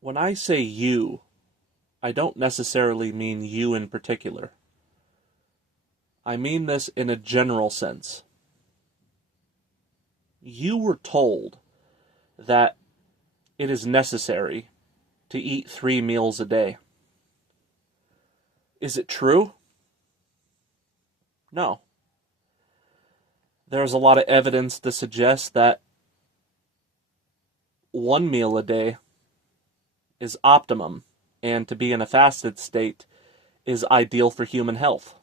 When I say you, I don't necessarily mean you in particular. I mean this in a general sense. You were told that it is necessary to eat 3 meals a day. Is it true? No. There's a lot of evidence to suggest that 1 meal a day is optimum, and to be in a fasted state is ideal for human health.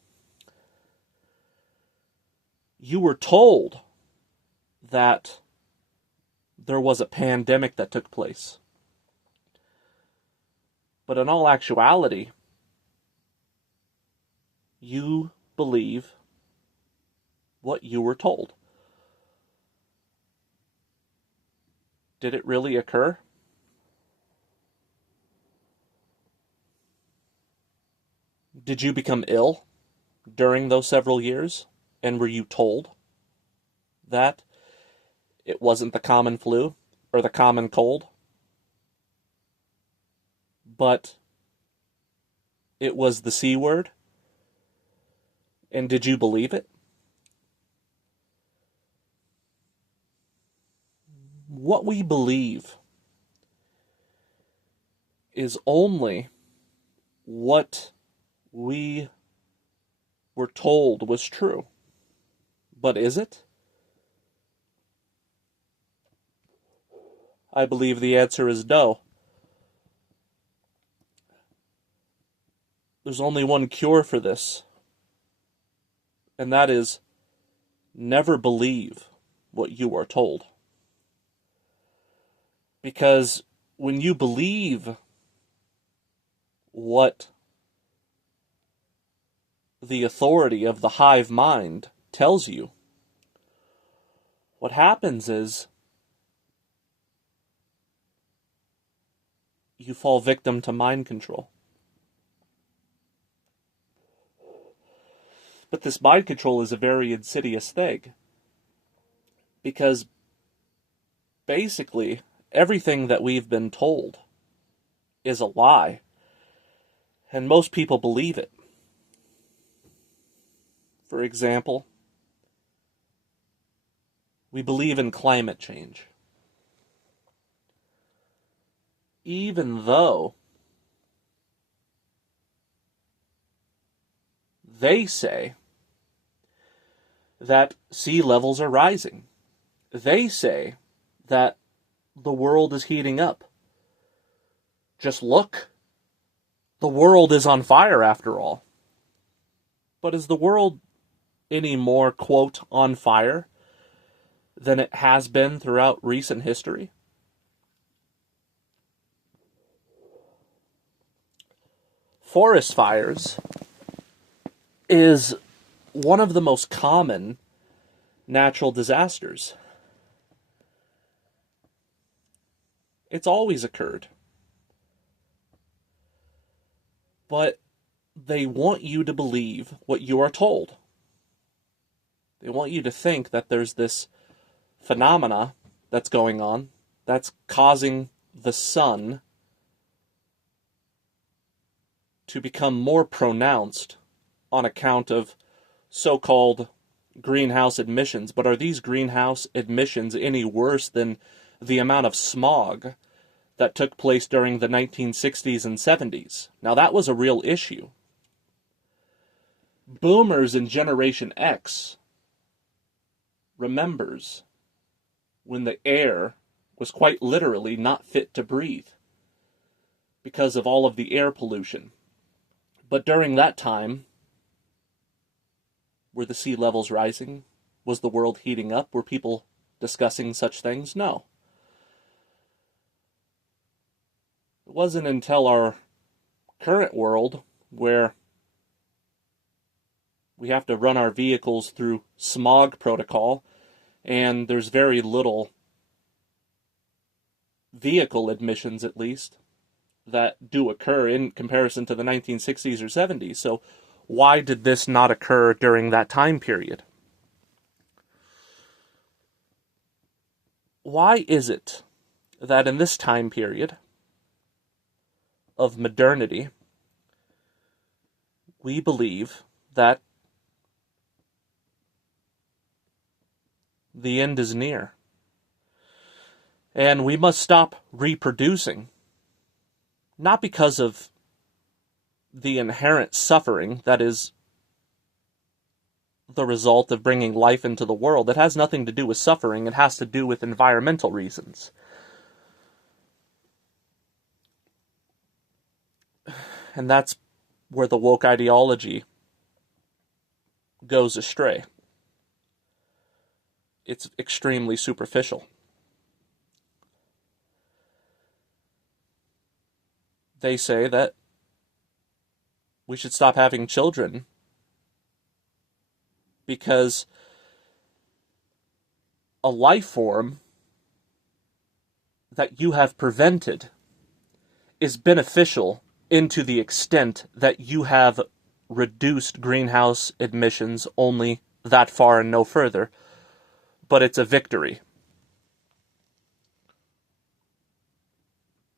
You were told that there was a pandemic that took place. But in all actuality, you believe what you were told. Did it really occur? Did you become ill during those several years? And were you told that it wasn't the common flu or the common cold, but it was the C word? And did you believe it? What we believe is only what we were told was true. But is it? I believe the answer is no. There's only one cure for this, and that is never believe what you are told. Because when you believe what the authority of the hive mind tells you, what happens is you fall victim to mind control. But this mind control is a very insidious thing, because basically everything that we've been told is a lie, and most people believe it. For example, we believe in climate change, even though they say that sea levels are rising. They say that the world is heating up. Just look. The world is on fire after all. But is the world any more, quote, on fire than it has been throughout recent history? Forest fires is one of the most common natural disasters. It's always occurred. But they want you to believe what you are told. They want you to think that there's this phenomena that's going on that's causing the sun to become more pronounced on account of so-called greenhouse emissions. But are these greenhouse emissions any worse than the amount of smog that took place during the 1960s and 70s? Now, that was a real issue. Boomers in Generation X remembers when the air was quite literally not fit to breathe because of all of the air pollution. But during that time, were the sea levels rising? Was the world heating up? Were people discussing such things? No. It wasn't until our current world, where we have to run our vehicles through smog protocol, and there's very little vehicle emissions, at least, that do occur in comparison to the 1960s or 70s. So why did this not occur during that time period? Why is it that in this time period, of modernity, we believe that the end is near. And we must stop reproducing, not because of the inherent suffering that is the result of bringing life into the world. It has nothing to do with suffering. It has to do with environmental reasons. And that's where the woke ideology goes astray. It's extremely superficial. They say that we should stop having children because a life form that you have prevented is beneficial into the extent that you have reduced greenhouse emissions only that far and no further. But it's a victory.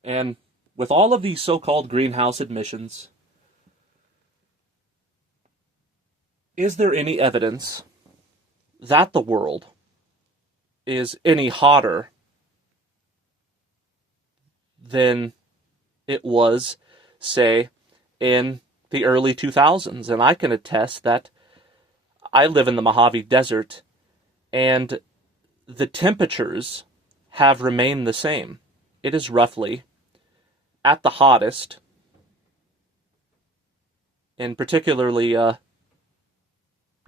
And with all of these so-called greenhouse emissions, is there any evidence that the world is any hotter than it was, say, in the early 2000s? And I can attest that I live in the Mojave Desert, and the temperatures have remained the same. It is roughly, at the hottest, and particularly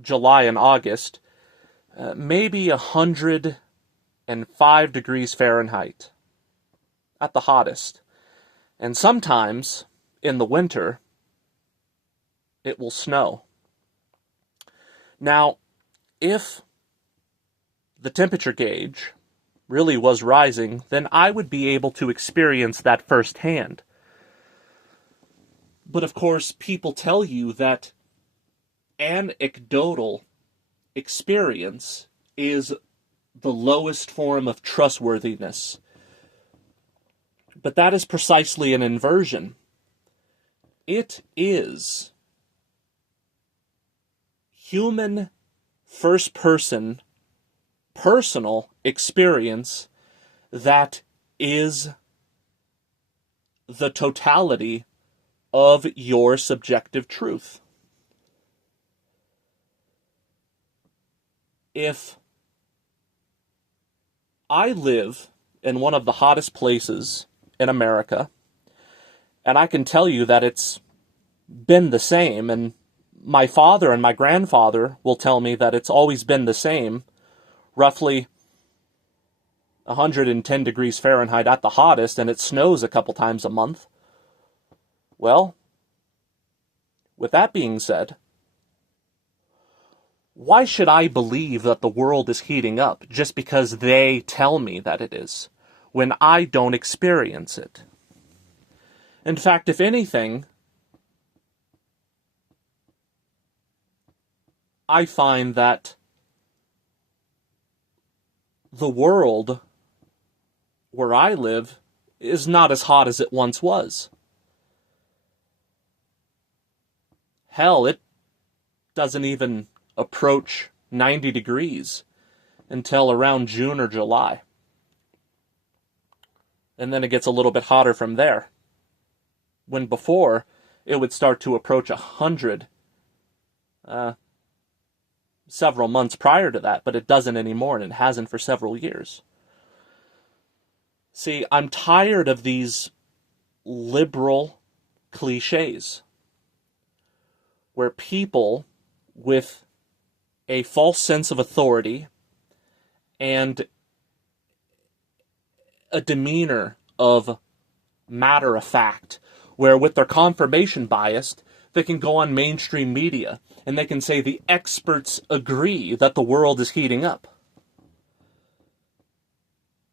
July and August, maybe 105 degrees Fahrenheit at the hottest. And sometimes, in the winter, it will snow. Now, if the temperature gauge really was rising, then I would be able to experience that firsthand. But of course, people tell you that anecdotal experience is the lowest form of trustworthiness. But that is precisely an inversion. It is human first-person personal experience that is the totality of your subjective truth. If I live in one of the hottest places in America, and I can tell you that it's been the same, and my father and my grandfather will tell me that it's always been the same, roughly 110 degrees Fahrenheit at the hottest, and it snows a couple times a month. Well, with that being said, why should I believe that the world is heating up just because they tell me that it is, when I don't experience it? In fact, if anything, I find that the world where I live is not as hot as it once was. Hell, it doesn't even approach 90 degrees until around June or July. And then it gets a little bit hotter from there. When before, it would start to approach 100 several months prior to that, but it doesn't anymore, and it hasn't for several years. See, I'm tired of these liberal cliches where people with a false sense of authority and a demeanor of matter of fact, where with their confirmation bias, they can go on mainstream media and they can say the experts agree that the world is heating up.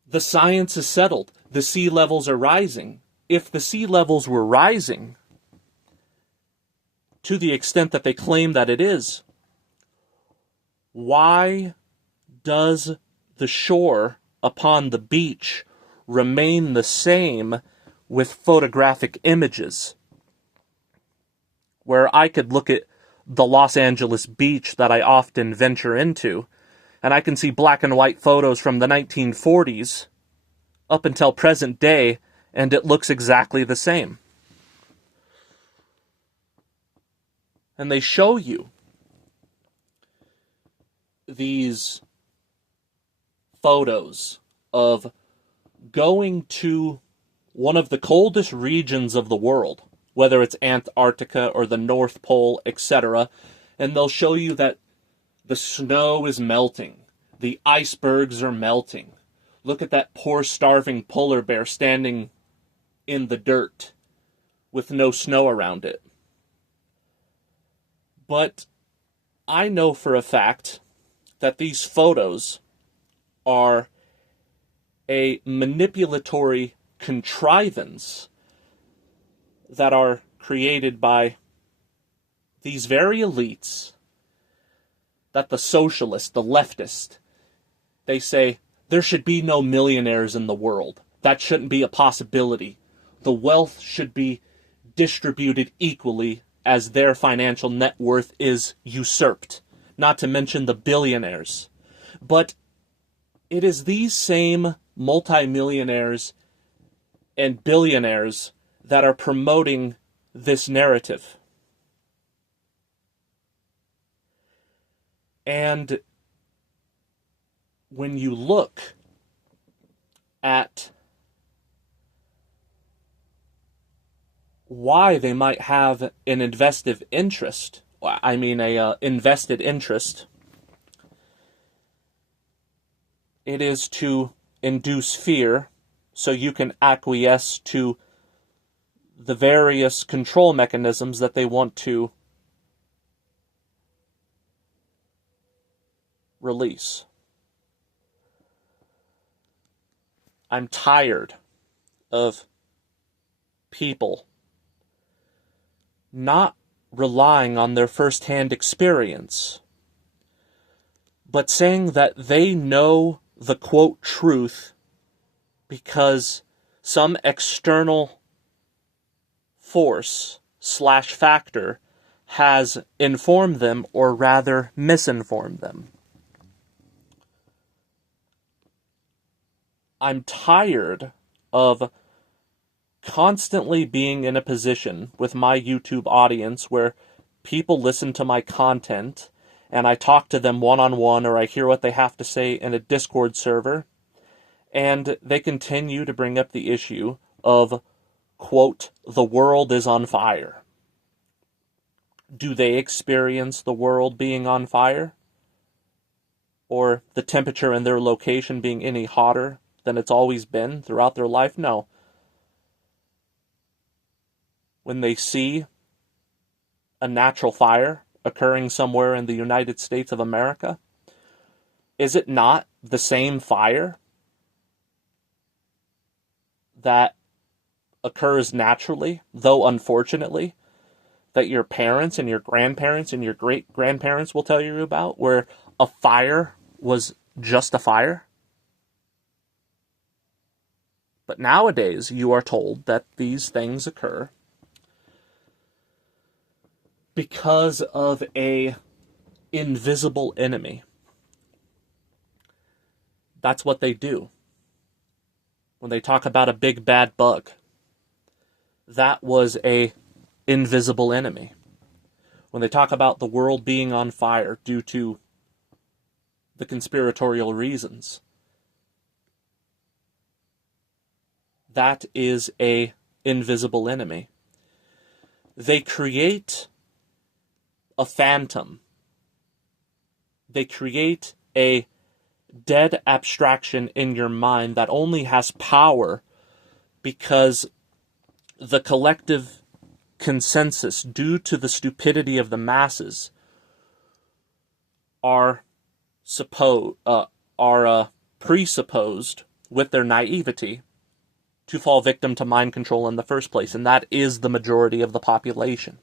The science is settled. The sea levels are rising. If the sea levels were rising to the extent that they claim that it is, why does the shore upon the beach remain the same with photographic images, where I could look at the Los Angeles beach that I often venture into, and I can see black and white photos from the 1940s up until present day, and it looks exactly the same. And they show you these photos of going to one of the coldest regions of the world, whether it's Antarctica or the North Pole, etc., and they'll show you that the snow is melting, the icebergs are melting. Look at that poor starving polar bear standing in the dirt with no snow around it. But I know for a fact that these photos are a manipulatory contrivance that are created by these very elites, that the socialist, the leftist, they say there should be no millionaires in the world. That shouldn't be a possibility. The wealth should be distributed equally as their financial net worth is usurped, not to mention the billionaires. But it is these same multimillionaires and billionaires that are promoting this narrative. And when you look at why they might have an invested interest, it is to induce fear so you can acquiesce to the various control mechanisms that they want to release. I'm tired of people not relying on their first-hand experience, but saying that they know the quote truth because some external force / factor has informed them, or rather misinformed them. I'm tired of constantly being in a position with my YouTube audience where people listen to my content and I talk to them one-on-one, or I hear what they have to say in a Discord server, and they continue to bring up the issue of, quote, the world is on fire. Do they experience the world being on fire? Or the temperature in their location being any hotter than it's always been throughout their life? No. When they see a natural fire occurring somewhere in the United States of America, is it not the same fire that occurs naturally, though unfortunately, that your parents and your grandparents and your great-grandparents will tell you about, where a fire was just a fire? But nowadays, you are told that these things occur because of a invisible enemy. That's what they do. When they talk about a big bad bug, that was a invisible enemy. When they talk about the world being on fire due to the conspiratorial reasons, that is a invisible enemy. They create a phantom. They create a dead abstraction in your mind that only has power because the collective consensus, due to the stupidity of the masses, are presupposed with their naivety to fall victim to mind control in the first place, and that is the majority of the population.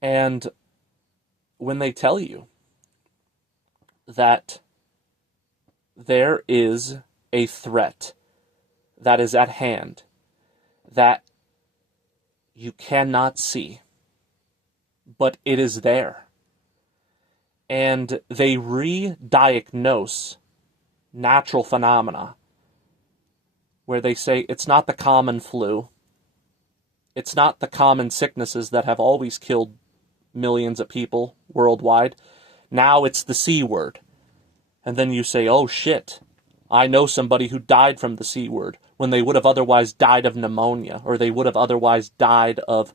And when they tell you that there is a threat that is at hand that you cannot see, but it is there. And they re-diagnose natural phenomena where they say it's not the common flu, it's not the common sicknesses that have always killed millions of people worldwide. Now it's the C word. And then you say, oh shit, I know somebody who died from the C word when they would have otherwise died of pneumonia, or they would have otherwise died of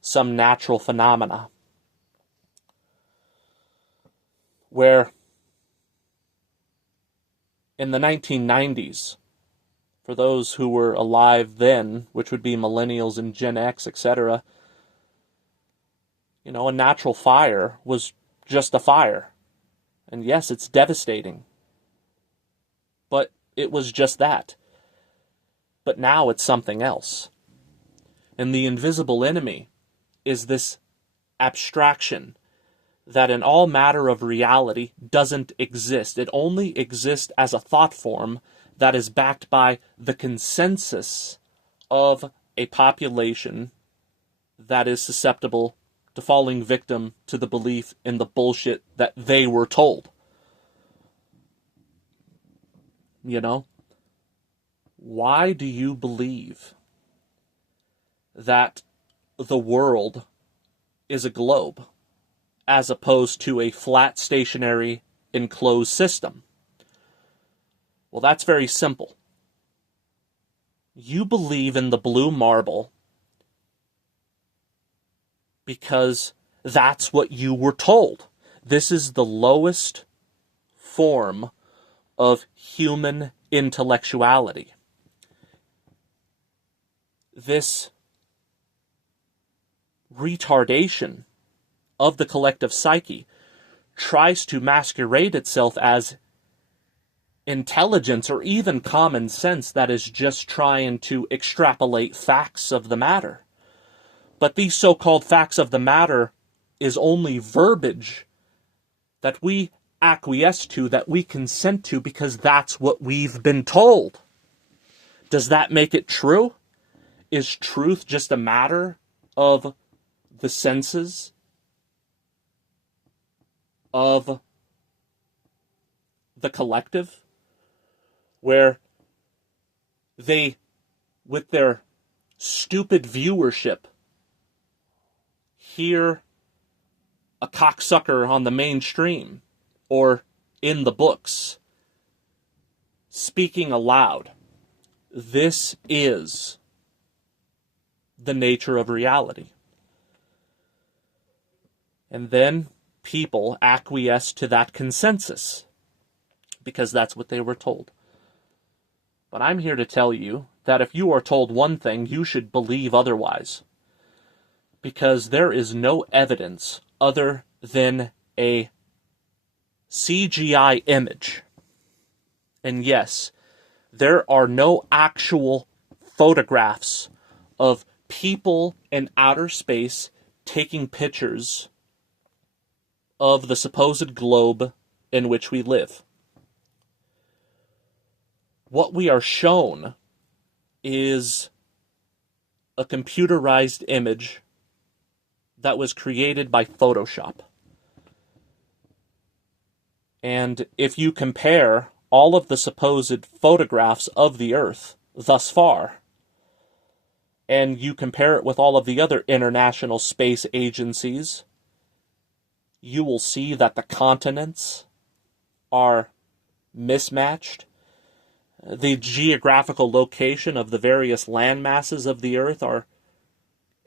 some natural phenomena. Where in the 1990s, for those who were alive then, which would be millennials and Gen X, etc., a natural fire was just a fire. And yes, it's devastating. But it was just that. But now it's something else. And the invisible enemy is this abstraction that in all matter of reality doesn't exist. It only exists as a thought form that is backed by the consensus of a population that is susceptible to falling victim to the belief in the bullshit that they were told. Why do you believe that the world is a globe as opposed to a flat, stationary, enclosed system? Well, that's very simple. You believe in the blue marble because that's what you were told. This is the lowest form of human intellectuality. This retardation of the collective psyche tries to masquerade itself as intelligence or even common sense that is just trying to extrapolate facts of the matter. But these so-called facts of the matter is only verbiage that we acquiesce to, that we consent to, because that's what we've been told. Does that make it true? Is truth just a matter of the senses? Of the collective? Where they, with their stupid viewership, hear a cocksucker on the mainstream or in the books speaking aloud. This is the nature of reality. And then people acquiesce to that consensus because that's what they were told. But I'm here to tell you that if you are told one thing, you should believe otherwise. Because there is no evidence other than a CGI image. And yes, there are no actual photographs of people in outer space taking pictures of the supposed globe in which we live. What we are shown is a computerized image that was created by Photoshop. And if you compare all of the supposed photographs of the Earth thus far, and you compare it with all of the other international space agencies, you will see that the continents are mismatched. The geographical location of the various land masses of the Earth are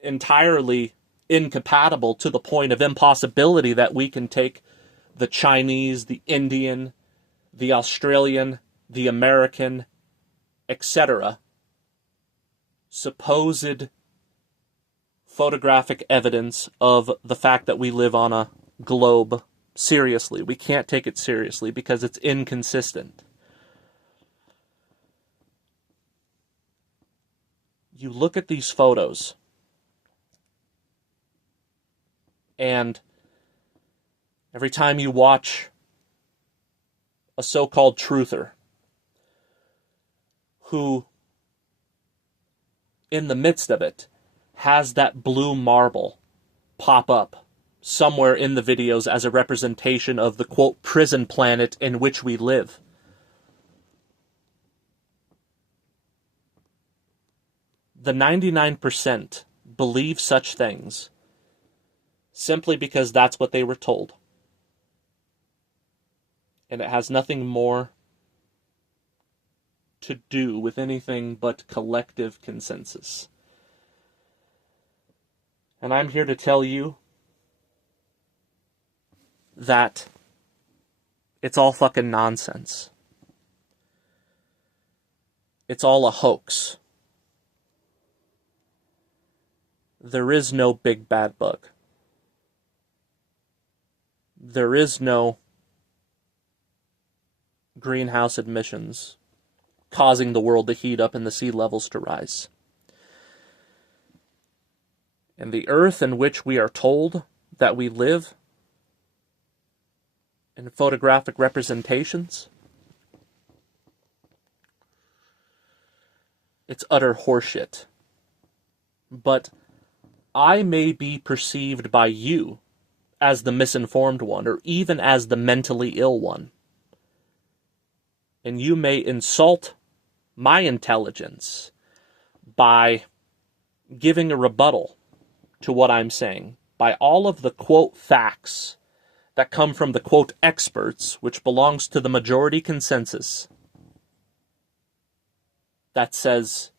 entirely incompatible to the point of impossibility that we can take the Chinese, the Indian, the Australian, the American, etc. supposed photographic evidence of the fact that we live on a globe seriously. We can't take it seriously because it's inconsistent. You look at these photos, and every time you watch a so-called truther who in the midst of it, has that blue marble pop up somewhere in the videos as a representation of the, quote, prison planet in which we live. The 99% believe such things simply because that's what they were told. And it has nothing more to do with anything but collective consensus. And I'm here to tell you that it's all fucking nonsense. It's all a hoax. There is no big bad bug. There is no greenhouse emissions causing the world to heat up and the sea levels to rise. And the earth in which we are told that we live in photographic representations, it's utter horseshit. But I may be perceived by you as the misinformed one, or even as the mentally ill one. And you may insult my intelligence by giving a rebuttal to what I'm saying, by all of the, quote, facts that come from the, quote, experts, which belongs to the majority consensus, that says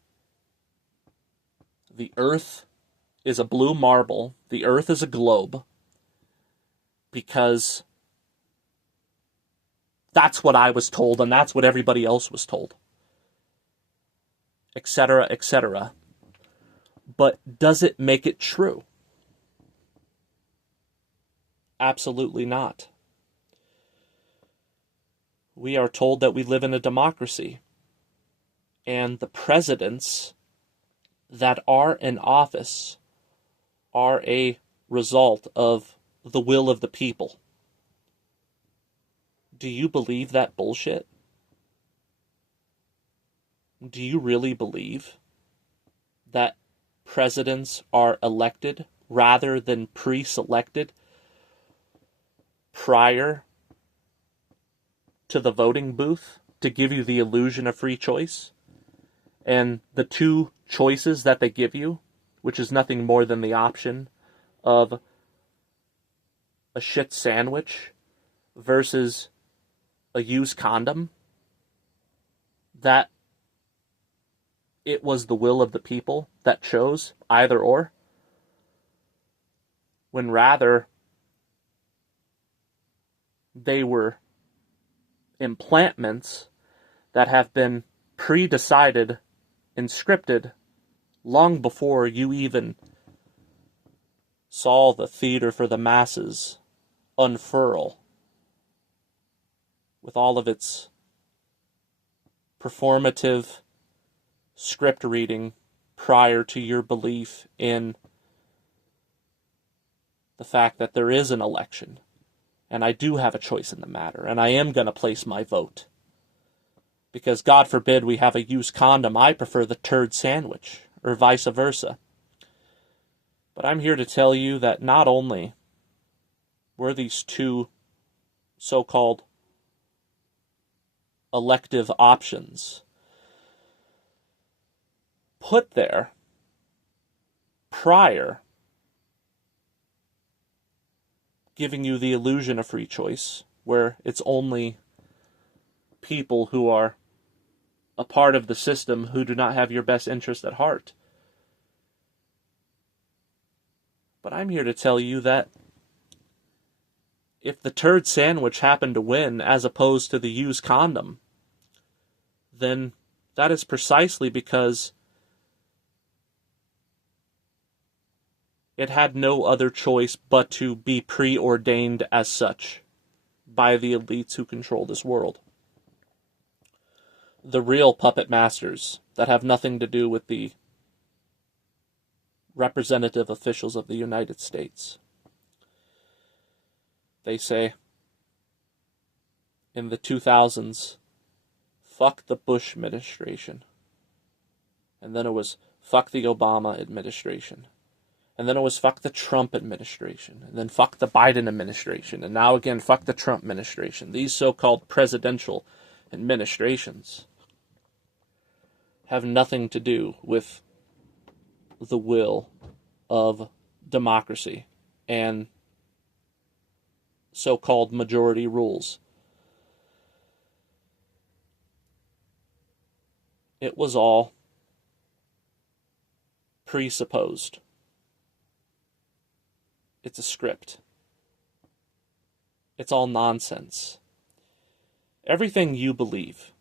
the earth is a blue marble, the earth is a globe, because that's what I was told, and that's what everybody else was told, etc., etc. But does it make it true? Absolutely not. We are told that we live in a democracy, and the presidents that are in office are a result of the will of the people. Do you believe that bullshit? Do you really believe that presidents are elected rather than pre-selected prior to the voting booth to give you the illusion of free choice? And the two choices that they give you, which is nothing more than the option of a shit sandwich versus a used condom, that it was the will of the people that chose either or, when rather they were implantments that have been pre-decided and scripted long before you even saw the theater for the masses unfurl with all of its performative script reading prior to your belief in the fact that there is an election and I do have a choice in the matter and I am going to place my vote. Because God forbid we have a used condom, I prefer the turd sandwich, or vice versa. But I'm here to tell you that not only were these two so-called elective options put there prior, giving you the illusion of free choice, where it's only people who are a part of the system who do not have your best interest at heart. But I'm here to tell you that if the turd sandwich happened to win as opposed to the used condom, then that is precisely because it had no other choice but to be preordained as such by the elites who control this world. The real puppet masters that have nothing to do with the representative officials of the United States. They say in the 2000s, fuck the Bush administration. And then it was fuck the Obama administration. And then it was fuck the Trump administration. And then fuck the Biden administration. And now again, fuck the Trump administration. These so-called presidential administrations have nothing to do with the will of democracy and so-called majority rules. It was all presupposed. It's a script. It's all nonsense. Everything you believe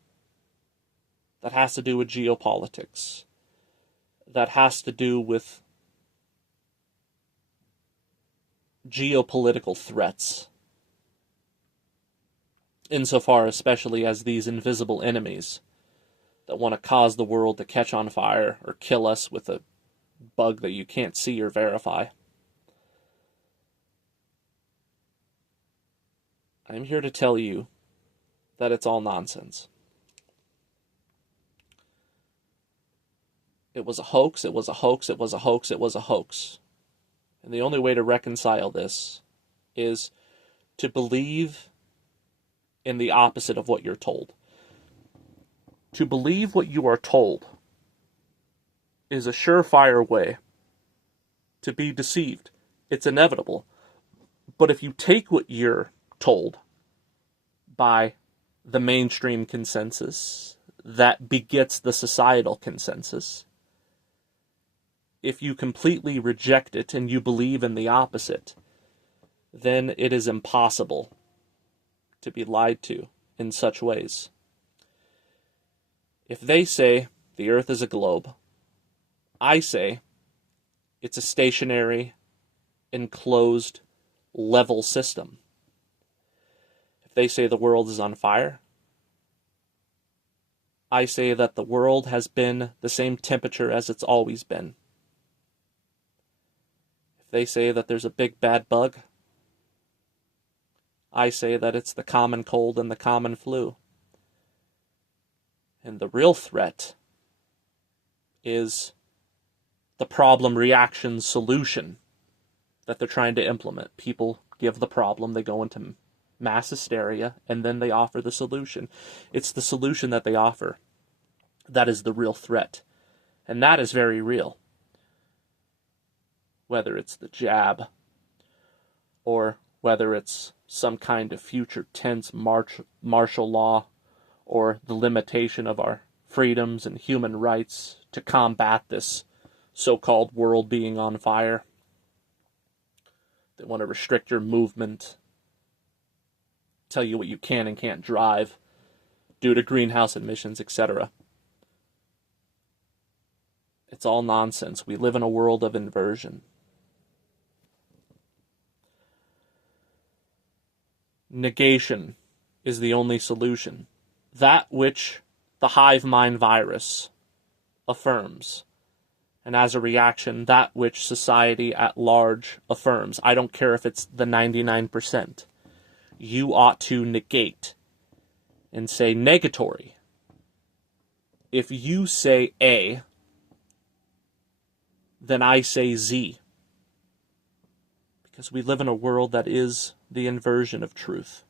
that has to do with geopolitics, that has to do with geopolitical threats, insofar especially as these invisible enemies that want to cause the world to catch on fire or kill us with a bug that you can't see or verify. I'm here to tell you that it's all nonsense. It was a hoax, it was a hoax, it was a hoax, it was a hoax. And the only way to reconcile this is to believe in the opposite of what you're told. To believe what you are told is a surefire way to be deceived. It's inevitable. But if you take what you're told by the mainstream consensus that begets the societal consensus, if you completely reject it and you believe in the opposite, then it is impossible to be lied to in such ways. If they say the earth is a globe, I say it's a stationary, enclosed, level system. If they say the world is on fire, I say that the world has been the same temperature as it's always been. If they say that there's a big bad bug, I say that it's the common cold and the common flu. And the real threat is the problem, reaction, solution that they're trying to implement. People give the problem, they go into mass hysteria, and then they offer the solution. It's the solution that they offer that is the real threat. And that is very real. Whether it's the jab, or whether it's some kind of future tense martial law, or the limitation of our freedoms and human rights to combat this so-called world being on fire. They want to restrict your movement, tell you what you can and can't drive due to greenhouse emissions, etc. It's all nonsense. We live in a world of inversion. Negation is the only solution. That which the hive mind virus affirms. And as a reaction, that which society at large affirms. I don't care if it's the 99%. You ought to negate and say negatory. If you say A, then I say Z. Because we live in a world that is the inversion of truth.